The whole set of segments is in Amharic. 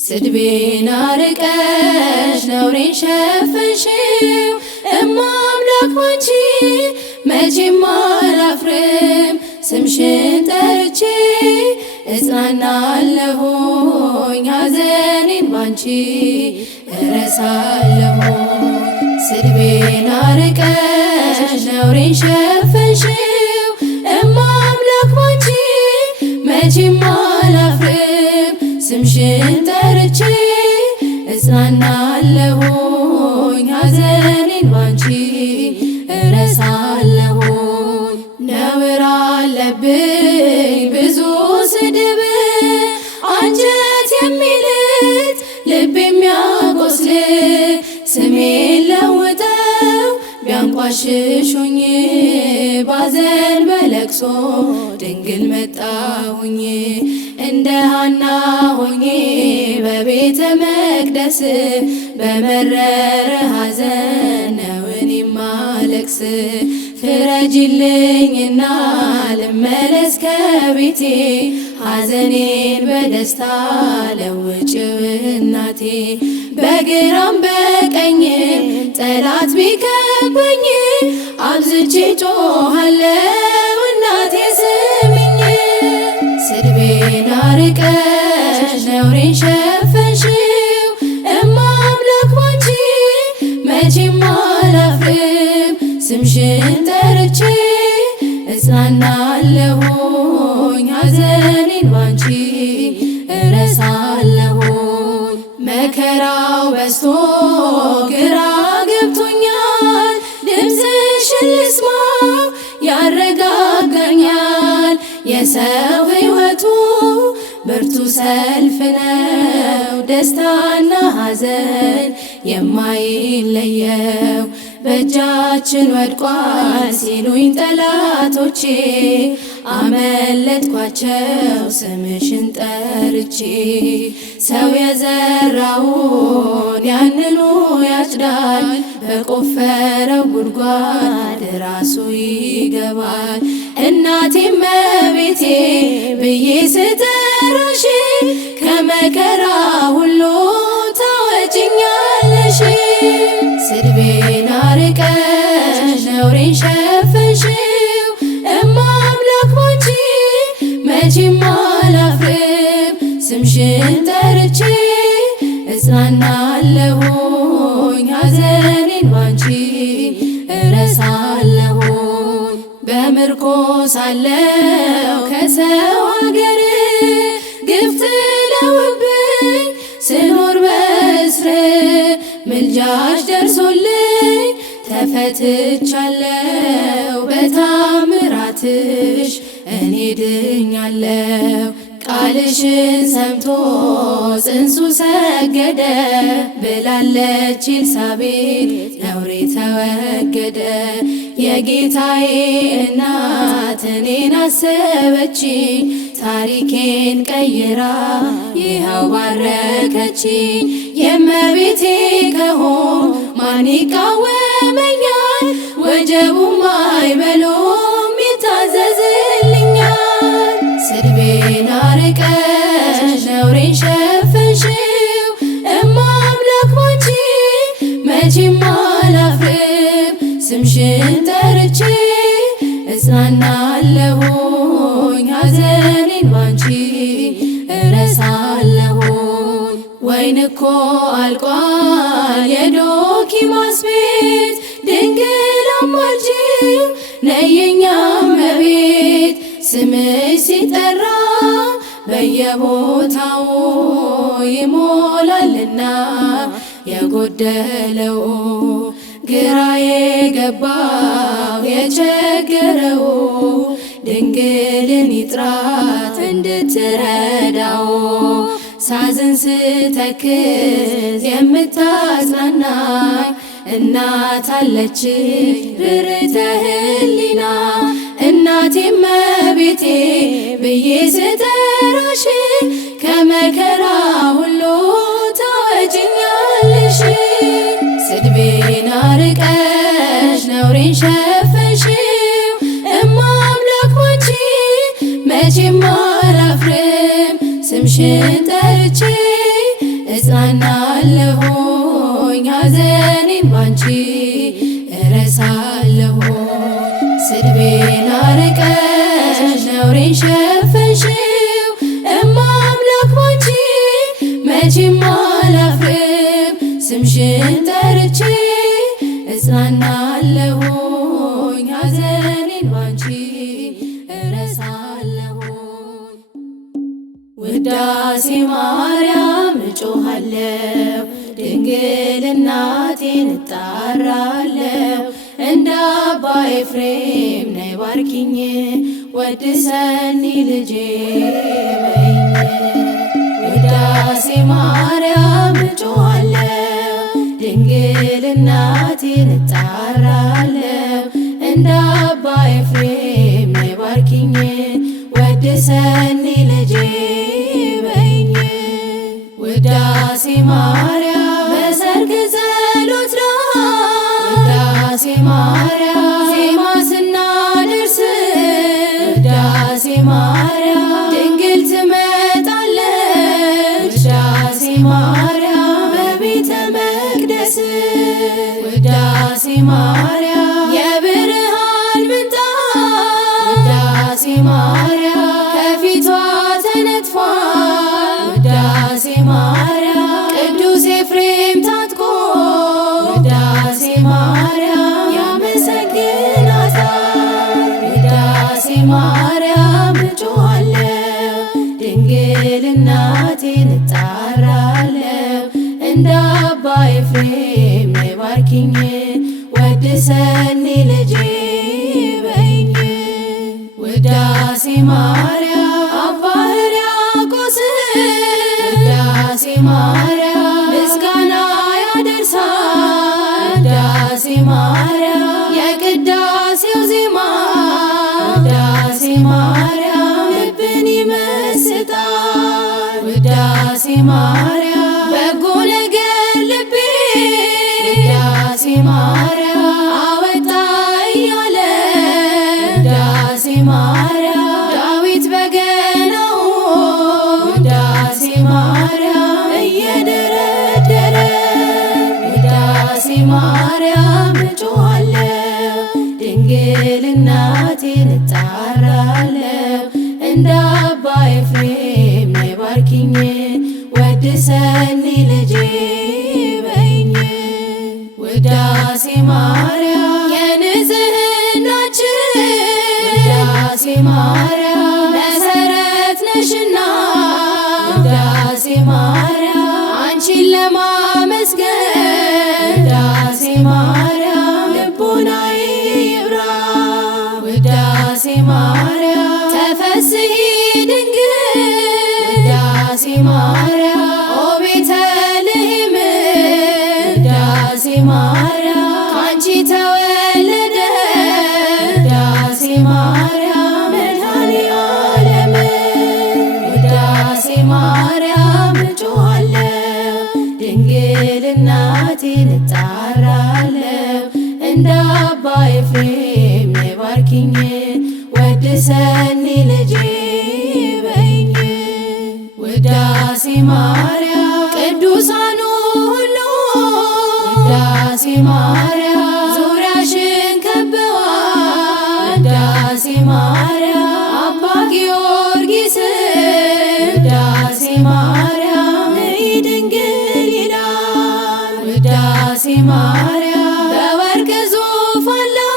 ስድቤን አርቀሽ ነውሬን ሸፈንሽው እማምላክ ባንቺ መቼም አላፍርም። ስምሽን ጠርቼ እጽናናለሁኝ ሐዘኔን ባንቺ እረሳለሁ። ስድቤን አርቀሽ ነውሬን ሸፈንሽው እማምላክ ባንቺ መቼም አላፍርም። ስምሽን ጠርቼ እጽናናለሁኝ ሐዘኔን ባንቺ እረሳለሁኝ። ነውር አለብኝ ብዙ ስድብ አንጀት የሚልጥ ልብ የሚያቆስል ስሜን ለውጠው ቢያንቋሽሹኝ ባዘን በለቅሶ ድንግል መጣሁኝ። እንደ ሐና ሆኜ በቤተ መቅደስ በመረረ ሐዘን ነው እኔም ማለቅስ። ፍረጅልኝና ልመለስ ከቤቴ ሐዘኔን በደስታ ለውጭው እናቴ። በግራም በቀኝም ጠላት ቢከበኝ አብዝቼ ጮኻለሁ እናቴ ስሚኝ። ስድቤን አርቀሽ ነውሬን ሸፈንሽው እማምላክ ባንቺ መቼም አላፍርም። ስምሽን ጠርቼ እጽናናለሁኝ ሐዘኔን ባንቺ እረሳለሁኝ። መከራው በዝቶ ግራ ገብቶኛል ድምፅሽን ልስማው ያረጋጋኛል። የሰው ሕይወቱ ብርቱ ሰልፍ ነው ደስታና ሐዘን የማይለየው። በእጃችን ወድቋል ሲሉኝ ጠላቶቼ አመለጥኳቸው ስምሽን ጠርቼ። ሰው የዘራውን ያንኑ ያጭዳል በቆፈረው ጉድጓድ ራሱ ይገባል። እናቴ እመቤቴ ብዬ ስጠራሽ ከመከራ ሁሉ ታወጭኛለሽ። ስድቤን አርቀሽ ነውሬን ሸፈንሽው እማምላክ ባንቺ መቼም አላፍርም። ስምሽን ጠርቼ እጽናናለሁኝ ሐዘኔን ባንቺ እረሳለሁኝ። በምርኮ ሳለሁ ከሰው አገር ግፍ ትለውብኝ ስኖር በእስር ምልጃሽ ደርሶልኝ ተፈትቻለሁ። በታምራትሽ እኔ ድኛለሁ። ቃልሽን ሰምቶ ጽንሱ ሰገደ ብላለች ኤልሳቤጥ ነውሬ ተወገደ። የጌታዬ እናት እኔን አሰበችኝ ታሪኬን ቀይራ ይኸው ባረከችኝ። የእመቤቴ ከሆን ማን ይቃወመኛል? ወጀቡም አይበሎም ይታዘዝልኛል። ስድቤን አርቀሽ ነውሬን ሸፈንሽው እማምላክ ባንቺ መቼም አላፍርም። ስምሽን ጠርቼ እጽናናለሁኝ ሐዘኔን ባንቺ እረሳለሁኝ። ወይን እኮ አልቋል የዶኪማስ ቤት ድንግል አማልጂው ነይ የኛ እመቤት። ስምሽ ሲጠራ በየቦታው ይሞላልና የጎደለው ግራ የገባው የቸገረው ድንግልን ይጥራት እንድትረዳው። ሳዝን ስተክዝ የምታጽናናኝ እናት አለችኝ ርርተ ሕሊና። እናቴ እመቤቴ ብዬ ስጠራሽ ከመከራ ሁሉ ታወጭኛለሽ። ስድቤን አርቀሽ ነውሬን ሸፈንሽው እማምላክ ባንቺ መቼም አላፍርም። ስምሽን ጠርቼ እጽናናለሁኝ ሐዘኔን ባንቺ እረሳለሁኝ። ስድቤን አርቀሽ ነውሬን ሸፈንሽው እማ አምላክ ባንቺ መቼም አላፍርም ስምሽን ጠርቼ እጽናናለሁኝ ሐዘኔን ባንቺ እረሳለሁኝ። ውዳሴ ማርያም እጮኻለሁ ድንግል እናቴን እጣራለሁ እንደ አባ ኤፍሬም ነይ ባርኪኝ ወድሰኒ ልጄ በይኝ። ውዳሴ ማርያም እጮኻለሁ ድንግል እናቴን እጣራለሁ እንደ አባ ኤፍሬም ነይ ባርኪኝ ወድሰኒ ልጄ በይኝ። ውዳሴ ማርያም በሰርክ ጸሎት ውዳሴ ማርያም ዜማ ስናደርስ ውዳሴ ማርያም ድንግል ትመጣለች ውዳሴ ማርያም በቤተ መቅደስ ውዳሴ ማርያም የብርሃን ምንጣፍ ውዳሴ ማርያም ከፊቷ ተነጥፏል ውዳሴ ማርያም ቅዱስ ኤፍሬም ታጥቆ ውዳሴ ማርያም ያመሰግናታል። ውዳሴ ማርያም እጮኻለሁ ድንግል እናቴን እጣራለሁ እንደ አባ ኤፍሬም ነይ ባርኪኝ ወድሰኒ ልጄ በይኝ። ውዳሴ ማርያም አባ ሕርያቆስ ውዳሴ ማርያም ምስጋና ያደርሳል ውዳሴ ማርያም የቅዳሴው ዜማ ውዳሴ ማርያም ልብን ይመስጣል ውዳሴ ማርያም በጎ ነገር ልቤ ውዳሴ ማርያም አወጣ እያለ ውዳሴ ማርያም ዳዊት በገናው ውዳሴ ማርያም እየደረደረ ውዳሴ ማርያም እጮኻለሁ ድንግል እናቴን እጣራለሁ እንደ አባ ኤፍሬም ነይ ባርኪኝ ወድሰኒ ልጄ በይኝ። ውዳሴ ማርያም የንጽሕናችን ውዳሴ ማርያም መሰረት ነሽና ውዳሴ ማርያም አንቺን ለማመስገን ውዳሴ ማርያም ልቦናዬ ይብራ ውዳሴ ማርያም ተፈሥሒ ድንግል ውዳሴ ማርያም ኦ ቤተልሔም ውዳሴ ማርያም ካንቺ ተወለደ ውዳሴ ማርያም መድኃኔዓለም ውዳሴ ማርያም እጮኻለሁ ድንግል እናቴን እጣራለሁ እንደ አባ ኤፍሬም ነይ ባርኪኝ ወድሰኒ ልጄ በይኝ። ውዳሴ ማርያም ቅዱሳኑ ሁሉ ውዳሴ ማርያም ዙሪያሽን ከበዋል ውዳሴ ማርያም አባ ጊዮርጊስ ውዳሴ ማርያም ነይ ድንግል ይላል ውዳሴ ማርያም በወርቅ ዙፋን ላይ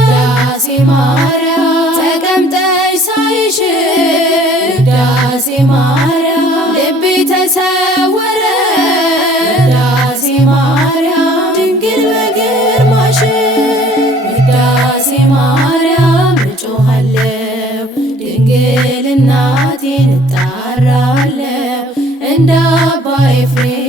ውዳሴ ማርያም ተቀምጠሽ ሳይሽ ውዳሴ ማርያም ልቤ ተሰወረ ውዳሴ ማርያም ድንግል በግርማሽ ውዳሴ ማርያም እጮኻለሁ ድንግል እናቴን እጣራለሁ እንደ አባ ኤፍሬም